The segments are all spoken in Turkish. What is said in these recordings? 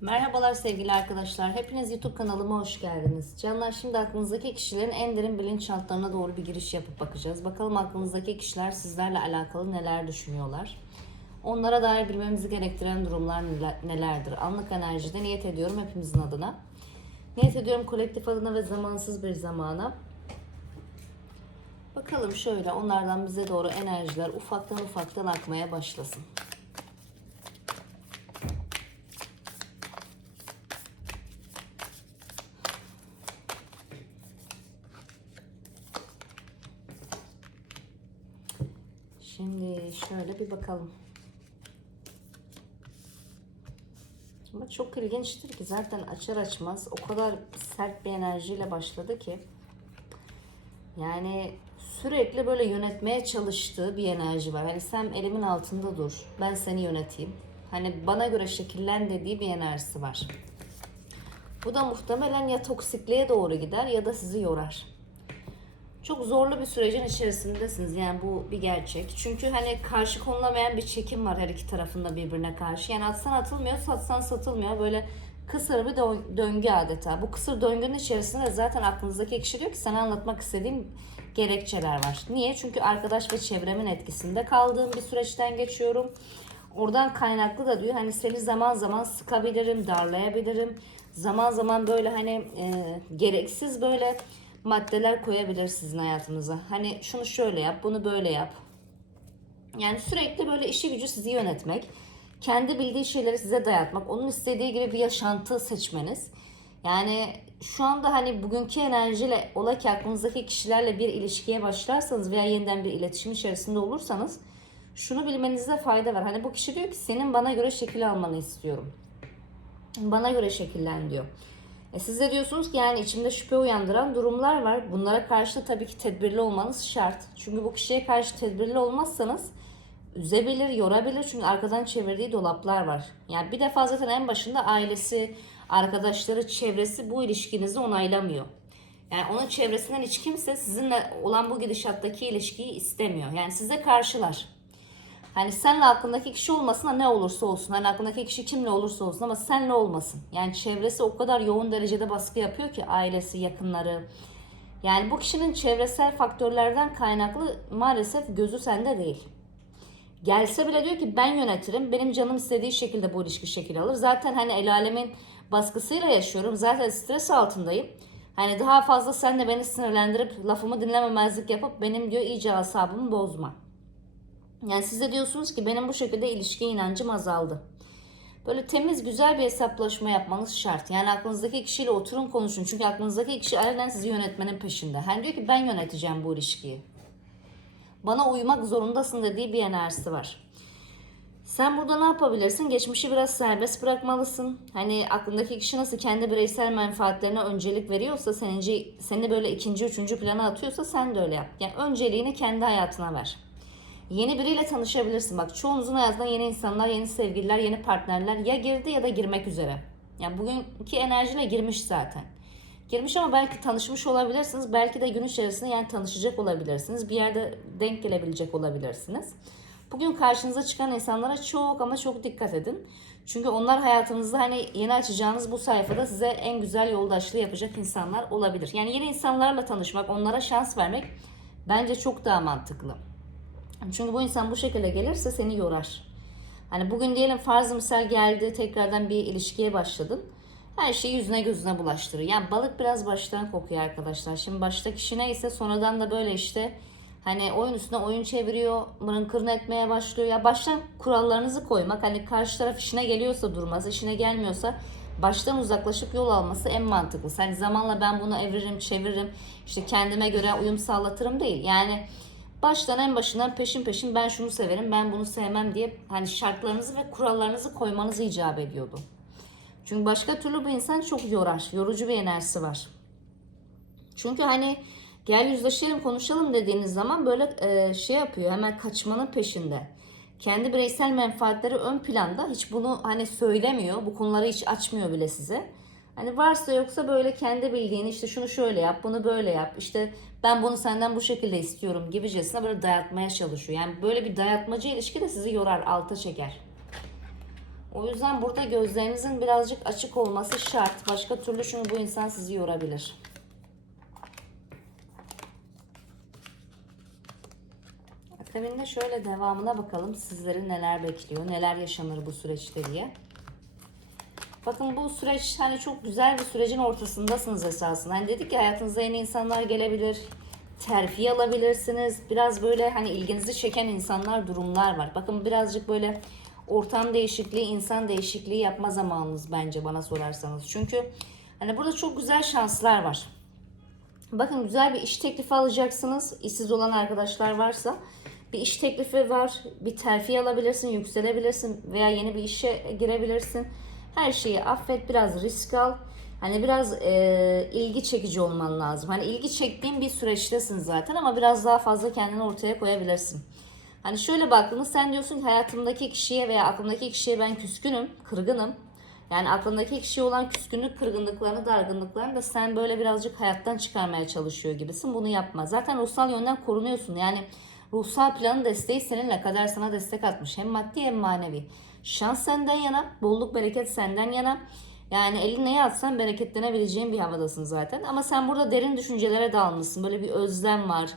Merhabalar sevgili arkadaşlar. Hepiniz YouTube kanalıma hoş geldiniz. Canlar şimdi aklınızdaki kişilerin en derin bilinçaltlarına doğru bir giriş yapıp bakacağız. Bakalım aklınızdaki kişiler sizlerle alakalı neler düşünüyorlar. Onlara dair bilmemizi gerektiren durumlar neler- nelerdir? Anlık enerjide niyet ediyorum hepimizin adına. Niyet ediyorum kolektif adına ve zamansız bir zamana. Bakalım şöyle onlardan bize doğru enerjiler ufaktan ufaktan akmaya başlasın. Şimdi şöyle bir bakalım. Ama çok ilginçtir ki zaten açar açmaz o kadar sert bir enerjiyle başladı ki yani sürekli böyle yönetmeye çalıştığı bir enerji var. Hani sen elimin altında dur. Ben seni yöneteyim. Hani bana göre şekillen dediği bir enerjisi var. Bu da muhtemelen ya toksikliğe doğru gider ya da sizi yorar. Çok zorlu bir sürecin içerisindesiniz. Yani bu bir gerçek. Çünkü hani karşı konulamayan bir çekim var her iki tarafında birbirine karşı. Yani atsan atılmıyor, satsan satılmıyor. Böyle kısır bir dö- döngü adeta. Bu kısır döngünün içerisinde zaten aklınızdaki kişi diyor ki sana anlatmak istediğim gerekçeler var. Niye? Çünkü arkadaş ve çevremin etkisinde kaldığım bir süreçten geçiyorum. Oradan kaynaklı da diyor hani seni zaman zaman sıkabilirim, darlayabilirim. Zaman zaman böyle hani e, gereksiz böyle maddeler koyabilir sizin hayatınıza. Hani şunu şöyle yap, bunu böyle yap. Yani sürekli böyle işi gücü sizi yönetmek, kendi bildiği şeyleri size dayatmak, onun istediği gibi bir yaşantı seçmeniz. Yani şu anda hani bugünkü enerjiyle ola ki aklınızdaki kişilerle bir ilişkiye başlarsanız veya yeniden bir iletişim içerisinde olursanız şunu bilmenizde fayda var. Hani bu kişi diyor ki senin bana göre şekil almanı istiyorum. Bana göre şekillen diyor. E siz de diyorsunuz ki yani içimde şüphe uyandıran durumlar var. Bunlara karşı da tabii ki tedbirli olmanız şart. Çünkü bu kişiye karşı tedbirli olmazsanız üzebilir, yorabilir. Çünkü arkadan çevirdiği dolaplar var. Yani bir defa zaten en başında ailesi, arkadaşları, çevresi bu ilişkinizi onaylamıyor. Yani onun çevresinden hiç kimse sizinle olan bu gidişattaki ilişkiyi istemiyor. Yani size karşılar. Hani senle aklındaki kişi olmasın da ne olursa olsun. Hani aklındaki kişi kimle olursa olsun ama senle olmasın. Yani çevresi o kadar yoğun derecede baskı yapıyor ki ailesi, yakınları. Yani bu kişinin çevresel faktörlerden kaynaklı maalesef gözü sende değil. Gelse bile diyor ki ben yönetirim. Benim canım istediği şekilde bu ilişki şekil alır. Zaten hani el alemin baskısıyla yaşıyorum. Zaten stres altındayım. Hani daha fazla sen de beni sinirlendirip lafımı dinlememezlik yapıp benim diyor iyice asabımı bozma. Yani siz de diyorsunuz ki benim bu şekilde ilişki inancım azaldı. Böyle temiz güzel bir hesaplaşma yapmanız şart. Yani aklınızdaki kişiyle oturun konuşun. Çünkü aklınızdaki kişi aynen sizi yönetmenin peşinde. Hani diyor ki ben yöneteceğim bu ilişkiyi. Bana uymak zorundasın dediği bir enerjisi var. Sen burada ne yapabilirsin? Geçmişi biraz serbest bırakmalısın. Hani aklındaki kişi nasıl kendi bireysel menfaatlerine öncelik veriyorsa, seni, seni böyle ikinci, üçüncü plana atıyorsa sen de öyle yap. Yani önceliğini kendi hayatına ver. Yeni biriyle tanışabilirsin. Bak çoğunuzun hayatına yeni insanlar, yeni sevgililer, yeni partnerler ya girdi ya da girmek üzere. Yani bugünkü enerjiyle girmiş zaten. Girmiş ama belki tanışmış olabilirsiniz. Belki de gün içerisinde yani tanışacak olabilirsiniz. Bir yerde denk gelebilecek olabilirsiniz. Bugün karşınıza çıkan insanlara çok ama çok dikkat edin. Çünkü onlar hayatınızda hani yeni açacağınız bu sayfada size en güzel yoldaşlığı yapacak insanlar olabilir. Yani yeni insanlarla tanışmak, onlara şans vermek bence çok daha mantıklı. Çünkü bu insan bu şekilde gelirse seni yorar. Hani bugün diyelim farz misal geldi tekrardan bir ilişkiye başladın. Her şeyi yüzüne gözüne bulaştırır. Yani balık biraz baştan kokuyor arkadaşlar. Şimdi başta kişi neyse sonradan da böyle işte hani oyun üstüne oyun çeviriyor, mırın kırın etmeye başlıyor. Ya baştan kurallarınızı koymak hani karşı taraf işine geliyorsa durmaz, işine gelmiyorsa baştan uzaklaşıp yol alması en mantıklısı. Hani zamanla ben bunu eviririm, çeviririm, işte kendime göre uyum sağlatırım değil. Yani baştan en başından peşin peşin ben şunu severim, ben bunu sevmem diye hani şartlarınızı ve kurallarınızı koymanız icap ediyordu. Çünkü başka türlü bu insan çok yorar. Yorucu bir enerjisi var. Çünkü hani gel yüzleşelim konuşalım dediğiniz zaman böyle e, şey yapıyor. Hemen kaçmanın peşinde. Kendi bireysel menfaatleri ön planda. Hiç bunu hani söylemiyor. Bu konuları hiç açmıyor bile size. Hani varsa yoksa böyle kendi bildiğini işte şunu şöyle yap, bunu böyle yap. İşte ben bunu senden bu şekilde istiyorum gibicesine böyle dayatmaya çalışıyor. Yani böyle bir dayatmacı ilişki de sizi yorar, alta çeker. O yüzden burada gözlerinizin birazcık açık olması şart. Başka türlü çünkü bu insan sizi yorabilir. Akabinde şöyle devamına bakalım. Sizleri neler bekliyor, neler yaşanır bu süreçte diye. Bakın bu süreç hani çok güzel bir sürecin ortasındasınız esasında. Hani dedik ya hayatınıza yeni insanlar gelebilir. Terfi alabilirsiniz. Biraz böyle hani ilginizi çeken insanlar, durumlar var. Bakın birazcık böyle ortam değişikliği, insan değişikliği yapma zamanınız bence bana sorarsanız. Çünkü hani burada çok güzel şanslar var. Bakın güzel bir iş teklifi alacaksınız. İşsiz olan arkadaşlar varsa bir iş teklifi var. Bir terfi alabilirsin, yükselebilirsin veya yeni bir işe girebilirsin. Her şeyi affet, biraz risk al. Hani biraz e, ilgi çekici olman lazım. Hani ilgi çektiğin bir süreçtesin zaten ama biraz daha fazla kendini ortaya koyabilirsin. Hani şöyle baktığında sen diyorsun ki hayatımdaki kişiye veya aklımdaki kişiye ben küskünüm, kırgınım. Yani aklındaki kişiye olan küskünlük, kırgınlıklarını, dargınlıklarını da sen böyle birazcık hayattan çıkarmaya çalışıyor gibisin. Bunu yapma. Zaten ruhsal yönden korunuyorsun. Yani ruhsal planın desteği seninle kader sana destek atmış. Hem maddi hem manevi. Şans senden yana, bolluk bereket senden yana. Yani elin neye atsan bereketlenebileceğin bir havadasın zaten. Ama sen burada derin düşüncelere dalmışsın. Böyle bir özlem var.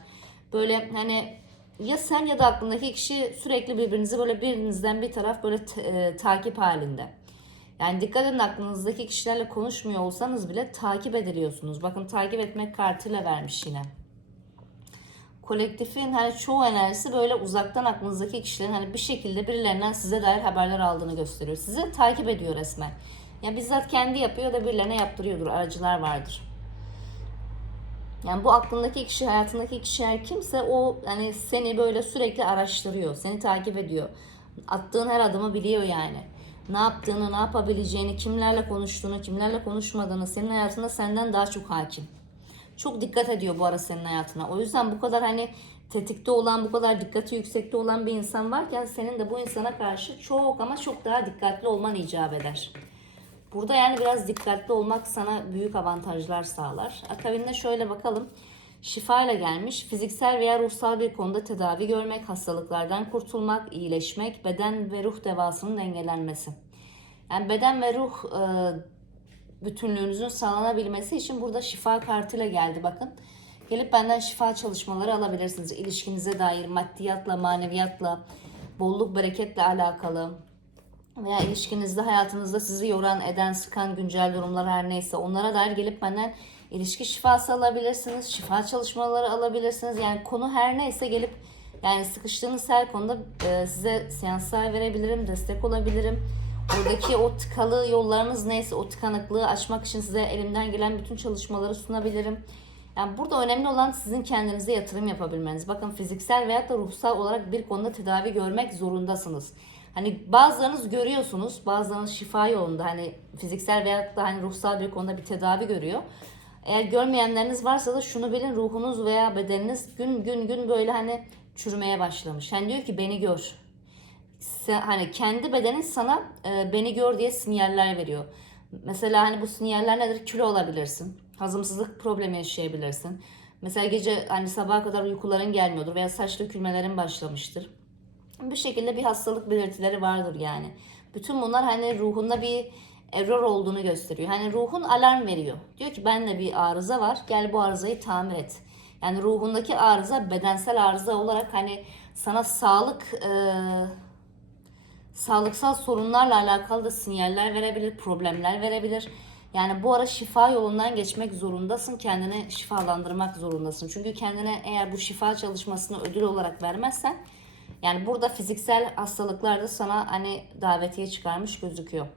Böyle hani ya sen ya da aklındaki kişi sürekli birbirinizi böyle birinizden bir taraf böyle e, takip halinde. Yani dikkat edin aklınızdaki kişilerle konuşmuyor olsanız bile takip ediliyorsunuz. Bakın takip etmek kartıyla vermiş yine. Kolektifin hani çoğu enerjisi böyle uzaktan aklınızdaki kişilerin hani bir şekilde birilerinden size dair haberler aldığını gösteriyor. Sizi takip ediyor resmen. Ya bizzat kendi yapıyor da birilerine yaptırıyordur. Aracılar vardır. Yani bu aklındaki kişi, hayatındaki kişi her kimse o yani seni böyle sürekli araştırıyor. Seni takip ediyor. Attığın her adımı biliyor yani. Ne yaptığını, ne yapabileceğini, kimlerle konuştuğunu, kimlerle konuşmadığını senin hayatında senden daha çok hakim. Çok dikkat ediyor bu ara senin hayatına. O yüzden bu kadar hani tetikte olan, bu kadar dikkati yüksekte olan bir insan varken senin de bu insana karşı çok ama çok daha dikkatli olman icap eder. Burada yani biraz dikkatli olmak sana büyük avantajlar sağlar. Akabinde şöyle bakalım. Şifayla gelmiş. Fiziksel veya ruhsal bir konuda tedavi görmek, hastalıklardan kurtulmak, iyileşmek, beden ve ruh devasının dengelenmesi. Yani beden ve ruh e, bütünlüğünüzün sağlanabilmesi için burada şifa kartıyla geldi bakın. Gelip benden şifa çalışmaları alabilirsiniz. İlişkinize dair maddiyatla, maneviyatla, bolluk, bereketle alakalı veya ilişkinizde, hayatınızda sizi yoran, eden, sıkan güncel durumlar her neyse onlara dair gelip benden ilişki şifası alabilirsiniz. Şifa çalışmaları alabilirsiniz. Yani konu her neyse gelip yani sıkıştığınız her konuda e, size seanslar verebilirim, destek olabilirim. Oradaki o tıkalı yollarınız neyse o tıkanıklığı açmak için size elimden gelen bütün çalışmaları sunabilirim. Yani burada önemli olan sizin kendinize yatırım yapabilmeniz. Bakın fiziksel veyahut da ruhsal olarak bir konuda tedavi görmek zorundasınız. Hani bazılarınız görüyorsunuz, bazılarınız şifa yolunda hani fiziksel veyahut da hani ruhsal bir konuda bir tedavi görüyor. Eğer görmeyenleriniz varsa da şunu bilin ruhunuz veya bedeniniz gün gün gün böyle hani çürümeye başlamış. Yani diyor ki beni gör. Hani kendi bedenin sana e, beni gör diye sinyaller veriyor. Mesela hani bu sinyaller nedir? Kilo olabilirsin. Hazımsızlık problemi yaşayabilirsin. Mesela gece hani sabaha kadar uykuların gelmiyordur veya saç dökülmelerin başlamıştır. Bir şekilde bir hastalık belirtileri vardır yani. Bütün bunlar hani ruhunda bir error olduğunu gösteriyor. Hani ruhun alarm veriyor. Diyor ki bende bir arıza var. Gel bu arızayı tamir et. Yani ruhundaki arıza bedensel arıza olarak hani sana sağlık e, sağlıksal sorunlarla alakalı da sinyaller verebilir, problemler verebilir. Yani bu ara şifa yolundan geçmek zorundasın. Kendini şifalandırmak zorundasın. Çünkü kendine eğer bu şifa çalışmasını ödül olarak vermezsen yani burada fiziksel hastalıklar da sana hani davetiye çıkarmış gözüküyor.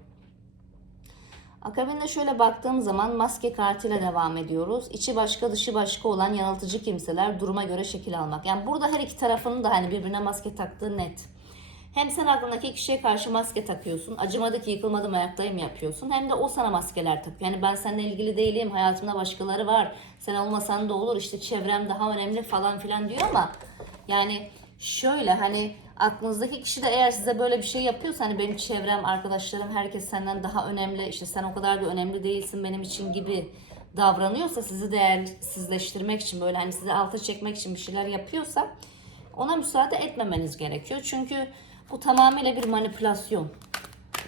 Akabinde şöyle baktığım zaman maske kartıyla devam ediyoruz. İçi başka dışı başka olan yanıltıcı kimseler duruma göre şekil almak. Yani burada her iki tarafının da hani birbirine maske taktığı net. Hem sen aklındaki kişiye karşı maske takıyorsun. Acımadı ki yıkılmadım ayaktayım yapıyorsun. Hem de o sana maskeler takıyor. Yani ben seninle ilgili değilim. Hayatımda başkaları var. Sen olmasan da olur. İşte çevrem daha önemli falan filan diyor ama yani şöyle hani aklınızdaki kişi de eğer size böyle bir şey yapıyorsa hani benim çevrem, arkadaşlarım, herkes senden daha önemli. işte sen o kadar da önemli değilsin benim için gibi davranıyorsa sizi değersizleştirmek için böyle hani sizi alta çekmek için bir şeyler yapıyorsa ona müsaade etmemeniz gerekiyor. Çünkü bu tamamıyla bir manipülasyon.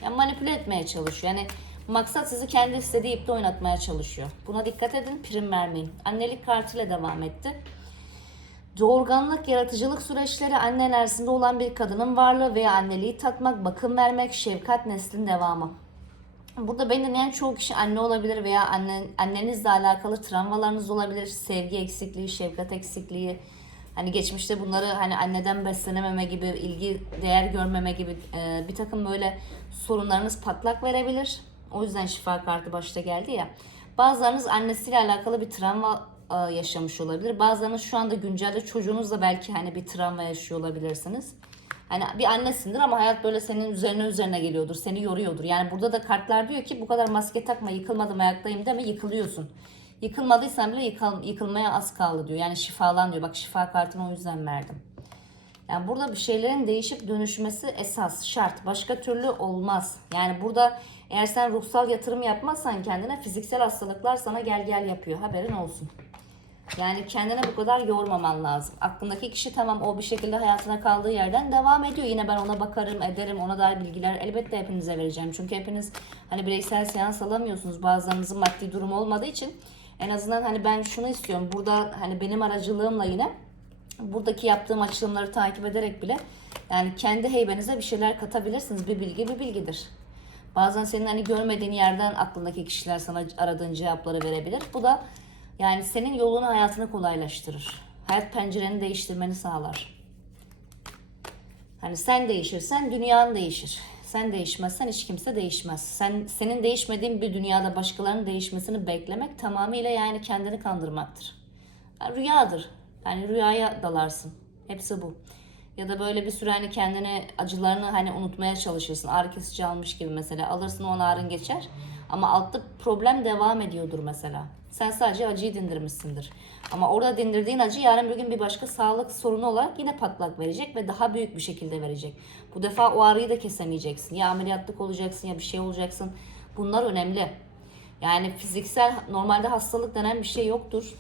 Yani manipüle etmeye çalışıyor. Yani maksat sizi kendi istediği ipte oynatmaya çalışıyor. Buna dikkat edin, prim vermeyin. Annelik kartıyla devam etti. Doğurganlık, yaratıcılık süreçleri anne enerjisinde olan bir kadının varlığı veya anneliği tatmak, bakım vermek, şefkat neslin devamı. Burada beni dinleyen çoğu kişi anne olabilir veya anne, annenizle alakalı travmalarınız olabilir. Sevgi eksikliği, şefkat eksikliği. Hani geçmişte bunları hani anneden beslenememe gibi, ilgi, değer görmeme gibi e, bir takım böyle sorunlarınız patlak verebilir. O yüzden şifa kartı başta geldi ya. Bazılarınız annesiyle alakalı bir travma e, yaşamış olabilir. Bazılarınız şu anda güncelde çocuğunuzla belki hani bir travma yaşıyor olabilirsiniz. Hani bir annesindir ama hayat böyle senin üzerine üzerine geliyordur. Seni yoruyordur. Yani burada da kartlar diyor ki bu kadar maske takma yıkılmadım ayaktayım deme yıkılıyorsun. Yıkılmadıysan bile yıkıl, yıkılmaya az kaldı diyor. Yani şifalan diyor. Bak şifa kartını o yüzden verdim. Yani burada bir şeylerin değişip dönüşmesi esas, şart. Başka türlü olmaz. Yani burada eğer sen ruhsal yatırım yapmazsan kendine fiziksel hastalıklar sana gel gel yapıyor. Haberin olsun. Yani kendine bu kadar yormaman lazım. Aklındaki kişi tamam o bir şekilde hayatına kaldığı yerden devam ediyor. Yine ben ona bakarım, ederim, ona dair bilgiler elbette hepinize vereceğim. Çünkü hepiniz hani bireysel seans alamıyorsunuz. Bazılarınızın maddi durumu olmadığı için en azından hani ben şunu istiyorum. Burada hani benim aracılığımla yine buradaki yaptığım açılımları takip ederek bile yani kendi heybenize bir şeyler katabilirsiniz. Bir bilgi bir bilgidir. Bazen senin hani görmediğin yerden aklındaki kişiler sana aradığın cevapları verebilir. Bu da yani senin yolunu hayatını kolaylaştırır. Hayat pencereni değiştirmeni sağlar. Hani sen değişirsen dünyanın değişir. Sen değişmezsen hiç kimse değişmez. Sen senin değişmediğin bir dünyada başkalarının değişmesini beklemek tamamıyla yani kendini kandırmaktır. Yani rüyadır. Yani rüyaya dalarsın. Hepsi bu. Ya da böyle bir süre hani kendine acılarını hani unutmaya çalışırsın. Ağrı kesici almış gibi mesela. Alırsın o ağrın geçer. Ama altta problem devam ediyordur mesela. Sen sadece acıyı dindirmişsindir. Ama orada dindirdiğin acı yarın bir gün bir başka sağlık sorunu olarak yine patlak verecek ve daha büyük bir şekilde verecek. Bu defa o ağrıyı da kesemeyeceksin. Ya ameliyatlık olacaksın ya bir şey olacaksın. Bunlar önemli. Yani fiziksel normalde hastalık denen bir şey yoktur.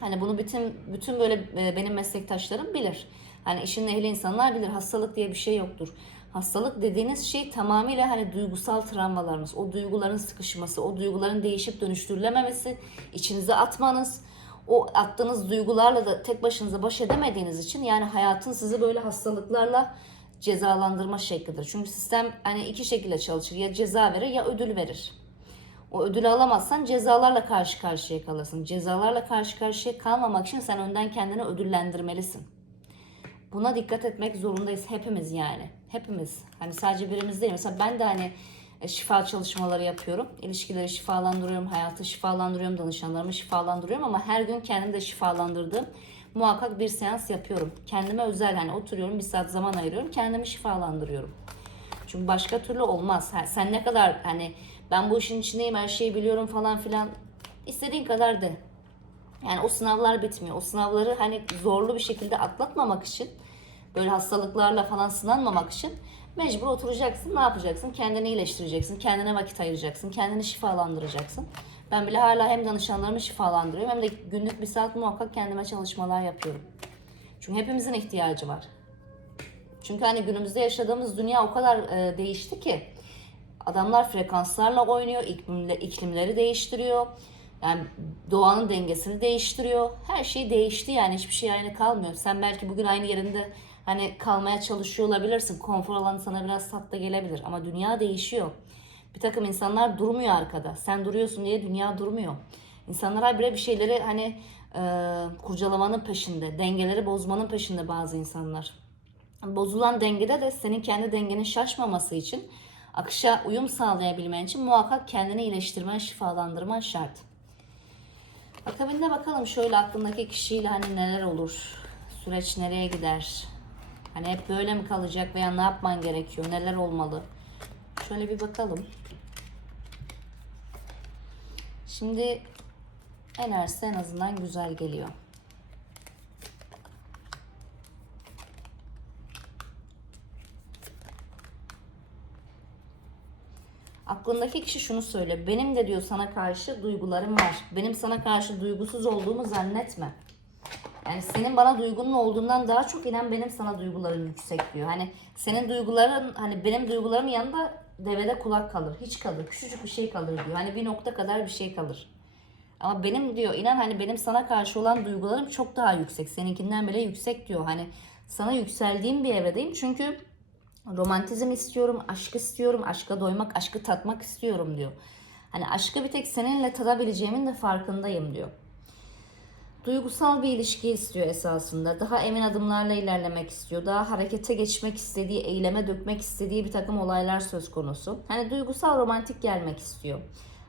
Hani bunu bütün bütün böyle e, benim meslektaşlarım bilir. Hani işin ehli insanlar bilir. Hastalık diye bir şey yoktur. Hastalık dediğiniz şey tamamıyla hani duygusal travmalarınız, o duyguların sıkışması, o duyguların değişip dönüştürülememesi, içinize atmanız, o attığınız duygularla da tek başınıza baş edemediğiniz için yani hayatın sizi böyle hastalıklarla cezalandırma şeklidir. Çünkü sistem hani iki şekilde çalışır. Ya ceza verir ya ödül verir. O ödülü alamazsan cezalarla karşı karşıya kalırsın. Cezalarla karşı karşıya kalmamak için sen önden kendini ödüllendirmelisin. Buna dikkat etmek zorundayız hepimiz yani. Hepimiz. Hani sadece birimiz değil. Mesela ben de hani e, şifa çalışmaları yapıyorum. İlişkileri şifalandırıyorum, hayatı şifalandırıyorum, danışanlarımı şifalandırıyorum ama her gün kendimi de şifalandırdığım muhakkak bir seans yapıyorum. Kendime özel hani oturuyorum bir saat zaman ayırıyorum. Kendimi şifalandırıyorum. Çünkü başka türlü olmaz. Ha, sen ne kadar hani ben bu işin içindeyim her şeyi biliyorum falan filan istediğin kadar de. Yani o sınavlar bitmiyor. O sınavları hani zorlu bir şekilde atlatmamak için böyle hastalıklarla falan sınanmamak için mecbur oturacaksın. Ne yapacaksın? Kendini iyileştireceksin. Kendine vakit ayıracaksın. Kendini şifalandıracaksın. Ben bile hala hem danışanlarımı şifalandırıyorum hem de günlük bir saat muhakkak kendime çalışmalar yapıyorum. Çünkü hepimizin ihtiyacı var. Çünkü hani günümüzde yaşadığımız dünya o kadar e, değişti ki adamlar frekanslarla oynuyor, iklimle, iklimleri değiştiriyor. Yani doğanın dengesini değiştiriyor. Her şey değişti yani hiçbir şey aynı kalmıyor. Sen belki bugün aynı yerinde hani kalmaya çalışıyor olabilirsin. Konfor alanı sana biraz tatlı gelebilir ama dünya değişiyor. Bir takım insanlar durmuyor arkada. Sen duruyorsun diye dünya durmuyor. İnsanlar habire bir şeyleri hani e, kurcalamanın peşinde, dengeleri bozmanın peşinde bazı insanlar. Bozulan dengede de senin kendi dengenin şaşmaması için akışa uyum sağlayabilmen için muhakkak kendini iyileştirmen, şifalandırman şart. Akabinde bakalım şöyle aklındaki kişiyle hani neler olur? Süreç nereye gider? Hani hep böyle mi kalacak veya ne yapman gerekiyor? Neler olmalı? Şöyle bir bakalım. Şimdi enerjisi en azından güzel geliyor. Aklındaki kişi şunu söyle. Benim de diyor sana karşı duygularım var. Benim sana karşı duygusuz olduğumu zannetme. Yani senin bana duygunun olduğundan daha çok inan benim sana duygularım yüksek diyor. Hani senin duyguların hani benim duygularımın yanında devede kulak kalır. Hiç kalır. Küçücük bir şey kalır diyor. Hani bir nokta kadar bir şey kalır. Ama benim diyor inan hani benim sana karşı olan duygularım çok daha yüksek. Seninkinden bile yüksek diyor. Hani sana yükseldiğim bir evredeyim. Çünkü romantizm istiyorum, aşk istiyorum, aşka doymak, aşkı tatmak istiyorum diyor. Hani aşkı bir tek seninle tadabileceğimin de farkındayım diyor. Duygusal bir ilişki istiyor esasında. Daha emin adımlarla ilerlemek istiyor. Daha harekete geçmek istediği, eyleme dökmek istediği bir takım olaylar söz konusu. Hani duygusal romantik gelmek istiyor.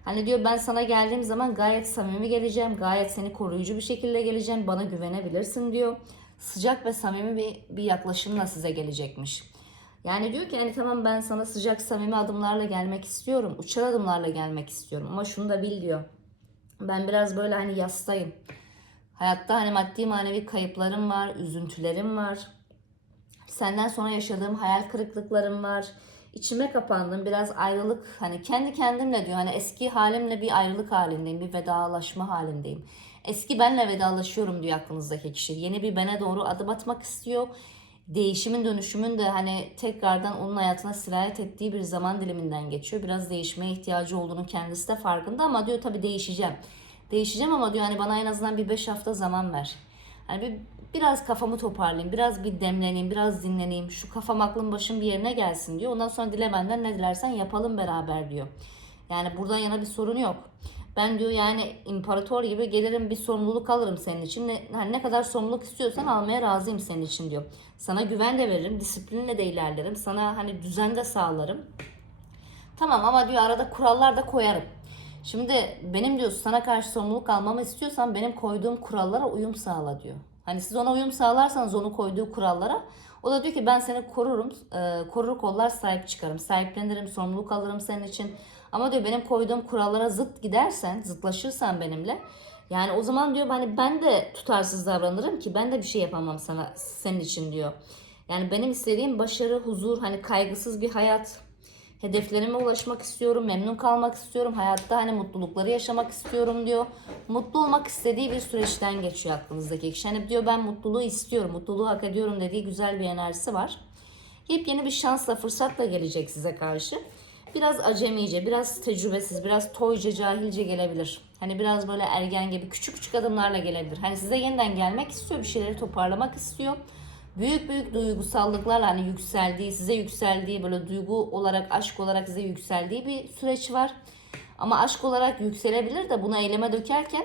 Hani diyor ben sana geldiğim zaman gayet samimi geleceğim. Gayet seni koruyucu bir şekilde geleceğim. Bana güvenebilirsin diyor. Sıcak ve samimi bir, bir yaklaşımla size gelecekmiş. Yani diyor ki hani tamam ben sana sıcak samimi adımlarla gelmek istiyorum. Uçar adımlarla gelmek istiyorum. Ama şunu da bil diyor. Ben biraz böyle hani yastayım. Hayatta hani maddi manevi kayıplarım var, üzüntülerim var. Senden sonra yaşadığım hayal kırıklıklarım var. İçime kapandım. Biraz ayrılık hani kendi kendimle diyor. Hani eski halimle bir ayrılık halindeyim. Bir vedalaşma halindeyim. Eski benle vedalaşıyorum diyor aklınızdaki kişi. Yeni bir bene doğru adım atmak istiyor. Değişimin dönüşümün de hani tekrardan onun hayatına sirayet ettiği bir zaman diliminden geçiyor. Biraz değişmeye ihtiyacı olduğunu kendisi de farkında ama diyor tabii değişeceğim. Değişeceğim ama diyor hani bana en azından bir 5 hafta zaman ver. Hani bir biraz kafamı toparlayayım, biraz bir demleneyim, biraz dinleneyim. Şu kafam aklım başım bir yerine gelsin diyor. Ondan sonra dile benden ne dilersen yapalım beraber diyor. Yani buradan yana bir sorun yok. Ben diyor yani imparator gibi gelirim bir sorumluluk alırım senin için. Ne, hani ne kadar sorumluluk istiyorsan almaya razıyım senin için diyor. Sana güven de veririm, disiplinle de ilerlerim. Sana hani düzen de sağlarım. Tamam ama diyor arada kurallar da koyarım. Şimdi benim diyor sana karşı sorumluluk almamı istiyorsan benim koyduğum kurallara uyum sağla diyor. Hani siz ona uyum sağlarsanız onu koyduğu kurallara o da diyor ki ben seni korurum, e, korur kollar sahip çıkarım, sahiplenirim, sorumluluk alırım senin için. Ama diyor benim koyduğum kurallara zıt gidersen, zıtlaşırsan benimle yani o zaman diyor hani ben de tutarsız davranırım ki ben de bir şey yapamam sana senin için diyor. Yani benim istediğim başarı, huzur, hani kaygısız bir hayat, Hedeflerime ulaşmak istiyorum, memnun kalmak istiyorum, hayatta hani mutlulukları yaşamak istiyorum diyor. Mutlu olmak istediği bir süreçten geçiyor aklınızdaki kişi. Hani diyor ben mutluluğu istiyorum, mutluluğu hak ediyorum dediği güzel bir enerjisi var. Yepyeni bir şansla, fırsatla gelecek size karşı. Biraz acemice, biraz tecrübesiz, biraz toyca, cahilce gelebilir. Hani biraz böyle ergen gibi küçük küçük adımlarla gelebilir. Hani size yeniden gelmek istiyor, bir şeyleri toparlamak istiyor büyük büyük duygusallıklarla hani yükseldiği, size yükseldiği böyle duygu olarak, aşk olarak size yükseldiği bir süreç var. Ama aşk olarak yükselebilir de bunu eyleme dökerken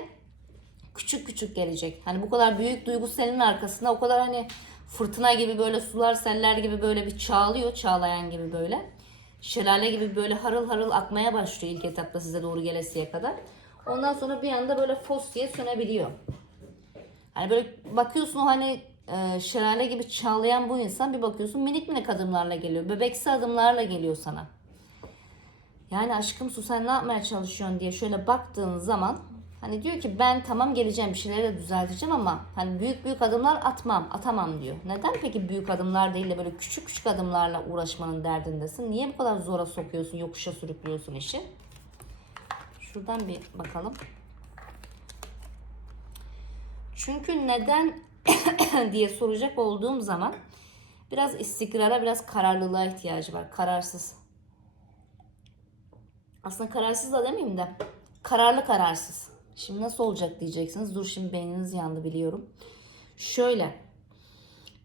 küçük küçük gelecek. Hani bu kadar büyük duygu selin arkasında o kadar hani fırtına gibi böyle sular seller gibi böyle bir çağlıyor, çağlayan gibi böyle. Şelale gibi böyle harıl harıl akmaya başlıyor ilk etapta size doğru gelesiye kadar. Ondan sonra bir anda böyle fos diye sönebiliyor. Hani böyle bakıyorsun o hani e, şelale gibi çağlayan bu insan bir bakıyorsun minik minik adımlarla geliyor. Bebeksi adımlarla geliyor sana. Yani aşkım su sen ne yapmaya çalışıyorsun diye şöyle baktığın zaman hani diyor ki ben tamam geleceğim bir şeyleri de düzelteceğim ama hani büyük büyük adımlar atmam, atamam diyor. Neden peki büyük adımlar değil de böyle küçük küçük adımlarla uğraşmanın derdindesin? Niye bu kadar zora sokuyorsun, yokuşa sürüklüyorsun işi? Şuradan bir bakalım. Çünkü neden diye soracak olduğum zaman biraz istikrara, biraz kararlılığa ihtiyacı var. Kararsız. Aslında kararsız da demeyeyim de kararlı kararsız. Şimdi nasıl olacak diyeceksiniz. Dur şimdi beyniniz yandı biliyorum. Şöyle.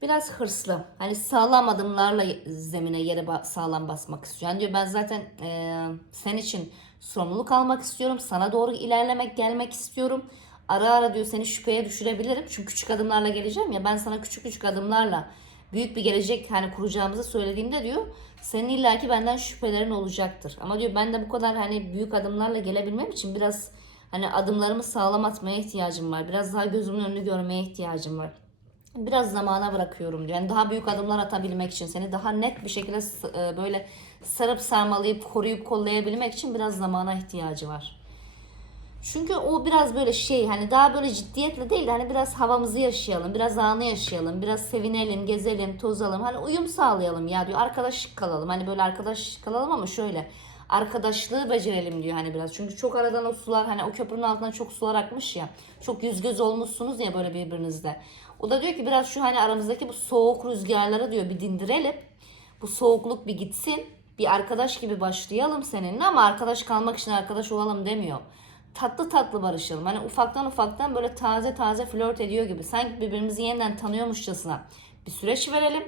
Biraz hırslı. Hani sağlam adımlarla zemine yere ba- sağlam basmak istiyor. Yani diyor ben zaten e, sen için sorumluluk almak istiyorum. Sana doğru ilerlemek, gelmek istiyorum. Ara ara diyor seni şüpheye düşürebilirim. Çünkü küçük adımlarla geleceğim ya. Ben sana küçük küçük adımlarla büyük bir gelecek hani kuracağımızı söylediğimde diyor senin illaki benden şüphelerin olacaktır. Ama diyor ben de bu kadar hani büyük adımlarla gelebilmem için biraz hani adımlarımı sağlam atmaya ihtiyacım var. Biraz daha gözümün önünü görmeye ihtiyacım var. Biraz zamana bırakıyorum diyor. Yani daha büyük adımlar atabilmek için seni daha net bir şekilde e, böyle sarıp sarmalayıp koruyup kollayabilmek için biraz zamana ihtiyacı var. Çünkü o biraz böyle şey hani daha böyle ciddiyetle değil de hani biraz havamızı yaşayalım, biraz anı yaşayalım, biraz sevinelim, gezelim, tozalım. Hani uyum sağlayalım ya diyor. Arkadaş kalalım. Hani böyle arkadaş kalalım ama şöyle arkadaşlığı becerelim diyor hani biraz. Çünkü çok aradan o sular hani o köprünün altından çok sular akmış ya. Çok yüz göz olmuşsunuz ya böyle birbirinizde. O da diyor ki biraz şu hani aramızdaki bu soğuk rüzgarları diyor bir dindirelim. Bu soğukluk bir gitsin. bir arkadaş gibi başlayalım seninle ama arkadaş kalmak için arkadaş olalım demiyor. Tatlı tatlı barışalım. Hani ufaktan ufaktan böyle taze taze flört ediyor gibi. Sanki birbirimizi yeniden tanıyormuşçasına bir süreç verelim.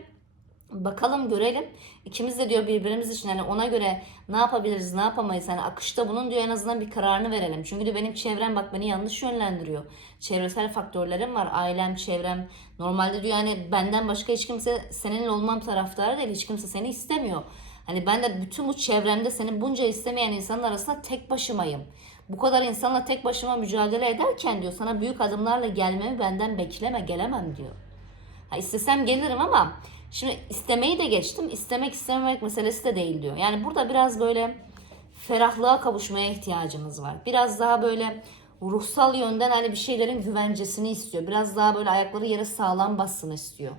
Bakalım görelim. İkimiz de diyor birbirimiz için hani ona göre ne yapabiliriz ne yapamayız. Hani akışta bunun diyor en azından bir kararını verelim. Çünkü diyor benim çevrem bak beni yanlış yönlendiriyor. Çevresel faktörlerim var. Ailem, çevrem. Normalde diyor hani benden başka hiç kimse seninle olmam taraftarı değil. Hiç kimse seni istemiyor. Hani ben de bütün bu çevremde seni bunca istemeyen insanın arasında tek başımayım. Bu kadar insanla tek başıma mücadele ederken diyor sana büyük adımlarla gelmemi benden bekleme gelemem diyor. Ha istesem gelirim ama şimdi istemeyi de geçtim. İstemek istememek meselesi de değil diyor. Yani burada biraz böyle ferahlığa kavuşmaya ihtiyacımız var. Biraz daha böyle ruhsal yönden hani bir şeylerin güvencesini istiyor. Biraz daha böyle ayakları yere sağlam bassın istiyor.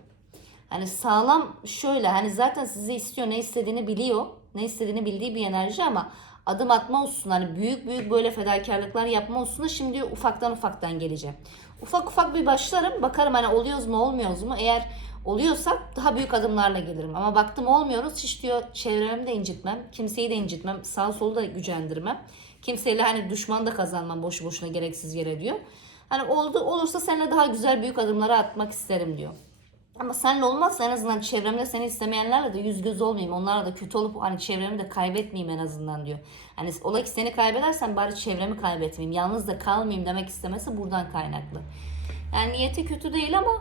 Hani sağlam şöyle hani zaten sizi istiyor ne istediğini biliyor. Ne istediğini bildiği bir enerji ama adım atma olsun hani büyük büyük böyle fedakarlıklar yapma olsun şimdi ufaktan ufaktan geleceğim. Ufak ufak bir başlarım bakarım hani oluyoruz mu olmuyoruz mu eğer oluyorsak daha büyük adımlarla gelirim ama baktım olmuyoruz hiç diyor çevremi de incitmem kimseyi de incitmem sağ solu da gücendirmem kimseyle hani düşman da kazanmam boşu boşuna gereksiz yere diyor. Hani oldu olursa seninle daha güzel büyük adımlara atmak isterim diyor. Ama seninle olmazsa en azından çevremde seni istemeyenlerle de yüz göz olmayayım. Onlarla da kötü olup hani çevremi de kaybetmeyeyim en azından diyor. Hani ola ki seni kaybedersen bari çevremi kaybetmeyeyim. Yalnız da kalmayayım demek istemesi buradan kaynaklı. Yani niyeti kötü değil ama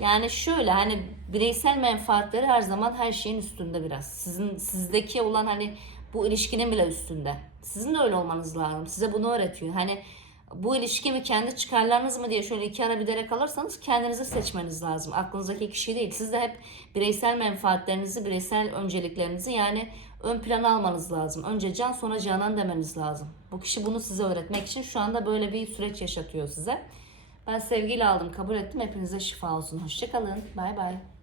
yani şöyle hani bireysel menfaatleri her zaman her şeyin üstünde biraz. Sizin sizdeki olan hani bu ilişkinin bile üstünde. Sizin de öyle olmanız lazım. Size bunu öğretiyor. Hani bu ilişki mi kendi çıkarlarınız mı diye şöyle iki ara bir dere kalırsanız kendinizi seçmeniz lazım. Aklınızdaki kişi değil. Siz de hep bireysel menfaatlerinizi, bireysel önceliklerinizi yani ön plana almanız lazım. Önce can sonra canan demeniz lazım. Bu kişi bunu size öğretmek için şu anda böyle bir süreç yaşatıyor size. Ben sevgiyle aldım, kabul ettim. Hepinize şifa olsun. Hoşçakalın. Bay bay.